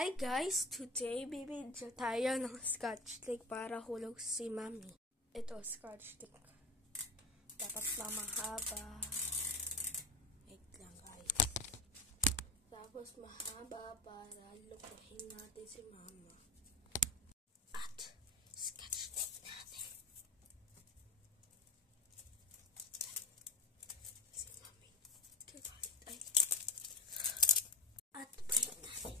Hi guys! Today, bibidyo tayo ng scotch tape para hulog si Mami. Ito, scotch tape. Dapat mahaba. Wait lang guys. Tapos mahaba para lukuhin natin si Mama. At scotch tape natin. Si Mami. Ay. At print natin.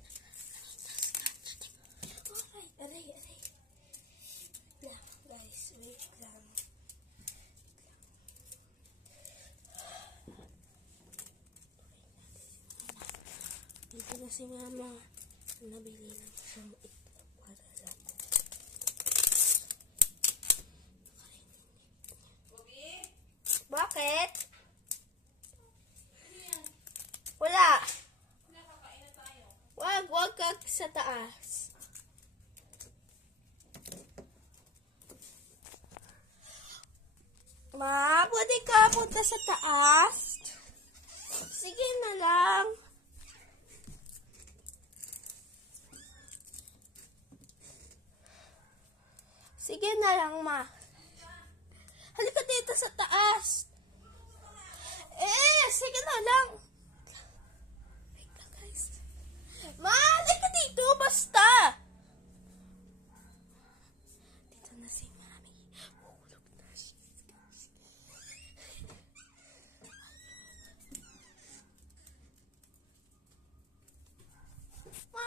Aray. Wait lang, guys. Wait lang. Dito na si Mama. Nabili lang siyang itlog para lang. Bakit? Wala. Wag ka sa taas. Ma, pwede ka punta sa taas? Sige na lang. Sige na lang, Ma. Halika dito sa taas. Sige na lang. Wait lang, guys. Ma, halika dito, basta. Dito na si Mami. Hulog na siya. Ma,